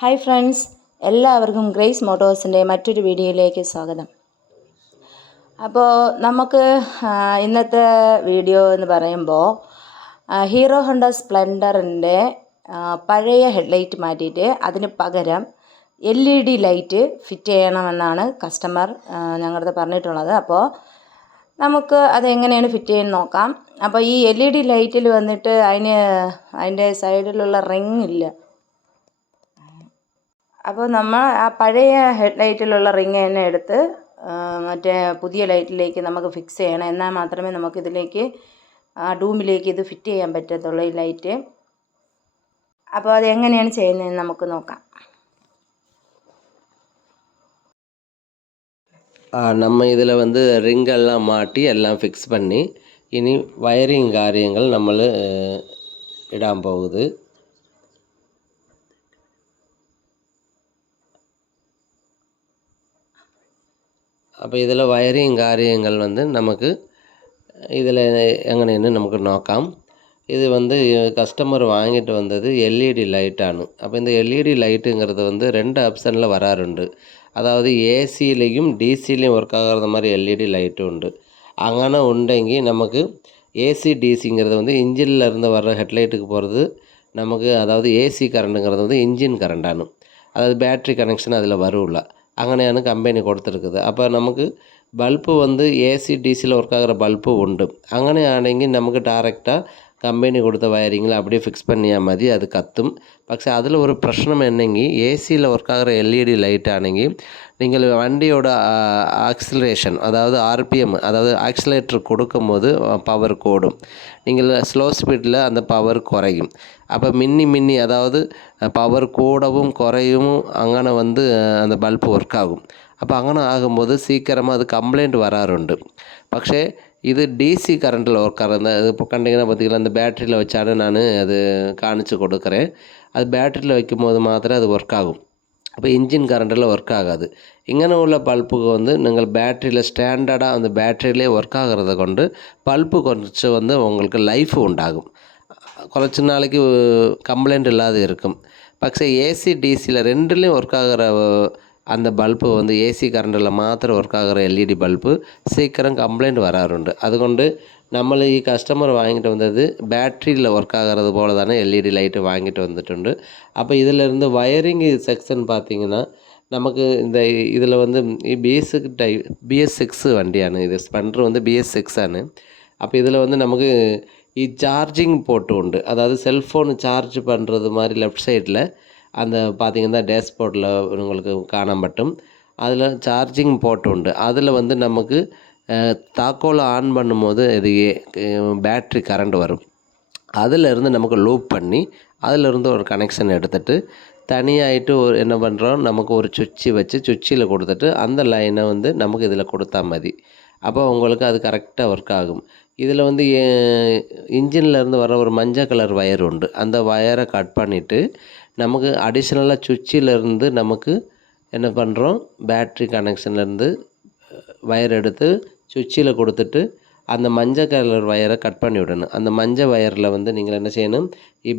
Hi friends, എല്ലാവർക്കും grace മോട്ടോഴ്സിൻ്റെ മറ്റൊരു വീഡിയോയിലേക്ക് സ്വാഗതം. അപ്പോൾ നമുക്ക് ഇന്നത്തെ വീഡിയോ എന്ന് പറയുമ്പോൾ ഹീറോ ഹോണ്ട സ്പ്ലെൻഡറിൻ്റെ പഴയ ഹെഡ്ലൈറ്റ് മാറ്റിയിട്ട് അതിന് പകരം LED ലൈറ്റ് ഫിറ്റ് ചെയ്യണമെന്നാണ് കസ്റ്റമർ ഞങ്ങളുടെ പറഞ്ഞിട്ടുള്ളത്. അപ്പോൾ നമുക്ക് അതെങ്ങനെയാണ് ഫിറ്റ് ചെയ്യുന്നത് നോക്കാം. അപ്പോൾ ഈ LED ലൈറ്റിൽ വന്നിട്ട് അതിൻ്റെ സൈഡിലുള്ള റിങ് ഇല്ല. അപ്പോൾ നമ്മൾ ആ പഴയ ഹെഡ്ലൈറ്റിലുള്ള റിങ് തന്നെ എടുത്ത് മറ്റേ പുതിയ ലൈറ്റിലേക്ക് നമുക്ക് ഫിക്സ് ചെയ്യണം. എന്നാൽ മാത്രമേ നമുക്കിതിലേക്ക് ഡൂമിലേക്ക് ഇത് ഫിറ്റ് ചെയ്യാൻ പറ്റത്തുള്ളൂ, ഈ ലൈറ്റ്. അപ്പോൾ അത് എങ്ങനെയാണ് ചെയ്യുന്നതെന്ന് നമുക്ക് നോക്കാം. நம்ம இதில் வந்து ரிங்கெல்லாம் மாட்டி எல்லாம் ஃபிக்ஸ் பண்ணி இனி வயரிங் காரியங்கள் നമ്മൾ ഇടാൻ പോകുന്നത്. അപ്പോൾ ഇതിൽ വയറിങ് കാര്യങ്ങൾ வந்து நமக்கு இதில் എങ്ങനെയെന്ന് നമുക്ക് നോക്കാം. இது வந்து கஸ்டமர் வாங்கிட்டு வந்தது LED லைட்டாണ്. അപ്പോൾ இந்த LED லைட்டுங்கிறது வந்து 2 ஆப்ஷனில் வராറുണ്ട്. அதாவது ஏசிலையும் டிசிலையும் ஒர்க் ஆகிற மாதிரி LED லைட்டும் உண்டு. അങ്ങനെ ഉണ്ടെങ്കിൽ നമുക്ക് ஏசி டிசிங்கிறது வந்து இன்ஜினில் இருந்து வர்ற ஹெட்லைட்டுக்கு போகிறது நமக்கு, அதாவது ஏசி கரண்ட்டுங்கிறது வந்து இன்ஜின் கரண்டாണ്. அதாவது பேட்ரி கனெக்ஷன் அதில் வரும்ல, അങ്ങനെയാണ് കമ്പനി കൊടുത്തിരിക്കുന്നത്. അപ്പോൾ നമുക്ക് ബൾബ് வந்து ஏசி டிசியில் ஒர்க் ஆகிற பல்பு உண்டு. അങ്ങനെയാണെങ്കിൽ നമുക്ക് ഡയറക്റ്റാக കമ്പനി കൊടുത്ത വയറിങ്ങിൽ அப்படியே ஃபிக்ஸ் பண்ணிയാൽ മതി, അത് കത്തും. പക്ഷേ അതിൽ ഒരു പ്രശ്നം എന്നെങ്കിൽ ஏசியில் ஒர்க் ஆகிற LED லைட் ஆണെങ്കിൽ நீங்கள் வண்டியோட ஆக்சிலரேஷன், அதாவது RPM, அதாவது ஆக்சிலேட்டர் கொடுக்கும்போது பவர் கூடும். நீங்கள் ஸ்லோ ஸ்பீடில் அந்த பவர் குறையும். அப்போ மின்னி அதாவது பவர் கூடவும் குறையும் അങ്ങനെ வந்து அந்த பல்பு ஒர்க் ஆகும். അപ്പോൾ അങ്ങനെ ആകുമ്പോൾ സീക്കിരமாக അത് കംപ്ലൈൻറ്റ് വരാറുണ്ട്. പക്ഷേ ഇത് DC കറണ്ടിൽ ஒர்க் ஆகிறது. இப்போ கண்டிங்கன்னா பார்த்திங்கன்னா அந்த பேட்டரியில் வச்சாலும் நான் அது காணிச்சு கொடுக்குறேன். அது பேட்டரியில் வைக்கும்போது மாத்திரம் அது ஒர்க் ஆகும். അപ്പോൾ இன்ஜின் கரண்டில் ஒர்க் ஆகாது. இங்கே உள்ள பல்புக்கு வந்து நீங்கள் பேட்டரியில் ஸ்டாண்டர்டாக அந்த பேட்டரியிலே ஒர்க் ஆகிறத கொண்டு பல்பு കുറച്ച് வந்து உங்களுக்கு லைஃப் உண்டாகும். കുറച്ച് நாளைக்கு கம்ப்ளைண்ட் இல்லாத இருக்கும். പക്ഷേ AC DCயில் ரெண்டுலேயும் ஒர்க் ஆகிற அந்த பல்பு வந்து ஏசி கரண்டில் மாத்திரம் ஒர்க் ஆகிற LED பல்பு சீக்கிரம் கம்ப்ளைண்ட் வராറുണ്ട്. അതുകൊണ്ട് നമ്മൾ ഈ കസ്റ്റമർ വാങ്ങിയിട്ട് വന്നത് ബാറ്ററിയിൽ വർക്ക് ആகிறது പോലെ തന്നെ LED ലൈറ്റ് വാങ്ങിയിട്ട് വന്നിട്ടുണ്ട്. അപ്പോൾ ഇതിലിருந்து വയറിങ് സെക്ഷൻ பார்த்தீங்கன்னா நமக்கு இந்த இதில் வந்து BS6 வண்டிയാണ്. இது ஸ்பெண்டர் வந்து BS6 ആണ്. അപ്പോൾ இதில் வந்து நமக்கு ഈ சார்ஜிங் போர்ட்டு உண்டு. அதாவது செல்ஃபோன் சார்ஜ் பண்ணுறது மாதிரி லெஃப்ட் சைடில் அந்த பார்த்திங்கன்னா டேஷ்போர்டில் உங்களுக்கு காண பட்டும். அதில் சார்ஜிங் போர்ட் உண்டு. அதில் வந்து நமக்கு தாக்கோல் ஆன் பண்ணும்போது இது பேட்ரி கரண்ட் வரும். அதிலிருந்து நமக்கு லூப் பண்ணி அதிலிருந்து ஒரு கனெக்ஷன் எடுத்துகிட்டு தனியாகிட்டு என்ன பண்ணுறோம், நமக்கு ஒரு சுவிட்சு வச்சு சுவிட்சில் கொடுத்துட்டு அந்த லைனை வந்து நமக்கு இதில் கொடுத்தா மதி. அப்போ உங்களுக்கு அது கரெக்டாக ஒர்க் ஆகும். இதில் வந்து இன்ஜின்லேருந்து வர ஒரு மஞ்சள் கலர் வயர் உண்டு. அந்த வயரை கட் பண்ணிவிட்டு நமக்கு அடிஷ்னலாக சுவிட்சிலேருந்து நமக்கு என்ன பண்ணுறோம், பேட்ரி கனெக்ஷன்லேருந்து வயர் எடுத்து சுவிட்சில் கொடுத்துட்டு அந்த மஞ்சள் கலர் வயரை கட் பண்ணி விடணும். அந்த மஞ்சள் வயரில் வந்து நீங்கள் என்ன செய்யணும்,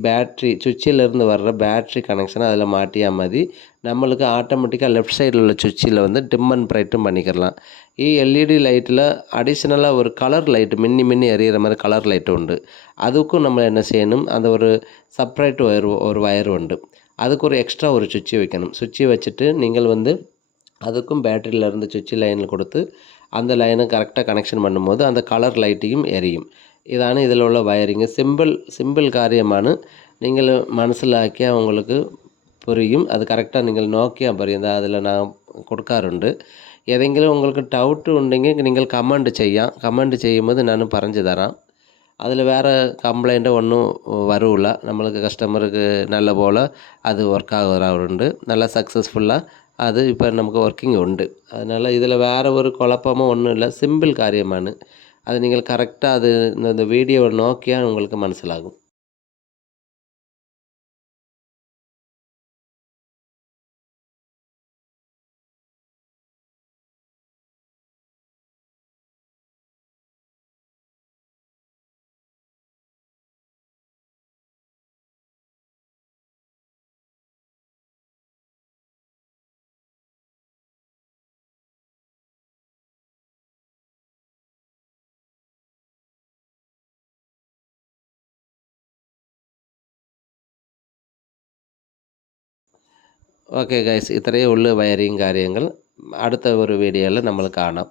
பேட்ரி சுவிட்சிலேருந்து வர்ற பேட்ரி கனெக்ஷனை அதில் மாட்டியா மதி. நம்மளுக்கு ஆட்டோமேட்டிக்காக லெஃப்ட் சைடில் உள்ள சுவிட்சில் வந்து டிம் அண்ட் பிரைட்டும் பண்ணிக்கலாம். LED லைட்டில் அடிஷ்னலாக ஒரு கலர் லைட்டு மின்னி எரியிற மாதிரி கலர் லைட்டு உண்டு. அதுக்கும் நம்ம என்ன செய்யணும், அந்த ஒரு செப்பரேட் ஒரு வயர் உண்டு. அதுக்கு ஒரு எக்ஸ்ட்ரா ஒரு சுவிட்சு வைக்கணும். சுவிட்சு வச்சுட்டு நீங்கள் வந்து அதுக்கும் பேட்டரியிலேருந்து சுவிட்சு லைனில் கொடுத்து அந்த லைனை கரெக்டாக கனெக்ஷன் பண்ணும்போது அந்த கலர் லைட்டையும் எரியும். இதான இதில் உள்ள വയറിങ്. സിമ്പിൾ കാര്യമാണ്. നിങ്ങൾ മനസ്സിലാക്കിയാൽ உங்களுக்கு புரியும். அது கரெக்டாக நீங்கள் നോക്കിയാൽ പറയും. அதில் நான் കൊടുക്കാറുണ്ട്. ഏതെങ്കിലും உங்களுக்கு டவுட்டு ഉണ്ടെങ്കിൽ நீங்கள் கமெண்ட் ചെയ്യാം. கமெண்ட் ചെയ്യുമ്പോൾ நான் പറഞ്ഞു തരാം. அதில் வேறு கம்ப்ளைண்ட்டோ ஒன்றும் வரல. நம்மளுக்கு கஸ்டமருக்கு நல்ல போல் அது ஒர்க் ஆகுறாருண்டு. நல்லா சக்ஸஸ்ஃபுல்லாக அது இப்போ நமக்கு ஒர்க்கிங் உண்டு. அதனால் இதில் வேறு ஒரு குழப்பமோ ஒன்றும் இல்லை. சிம்பிள் காரியമാണ്. அது நீங்கள் கரெக்டாக அது இந்த வீடியோவை நோக்கியாக உங்களுக்கு മനസ്സിലാകും. ഓക്കെ ഗൈസ്, ഇത്രയേ ഉള്ളൂ വയറിങ് കാര്യങ്ങൾ. അടുത്ത ഒരു വീഡിയോയിൽ നമ്മൾ കാണാം.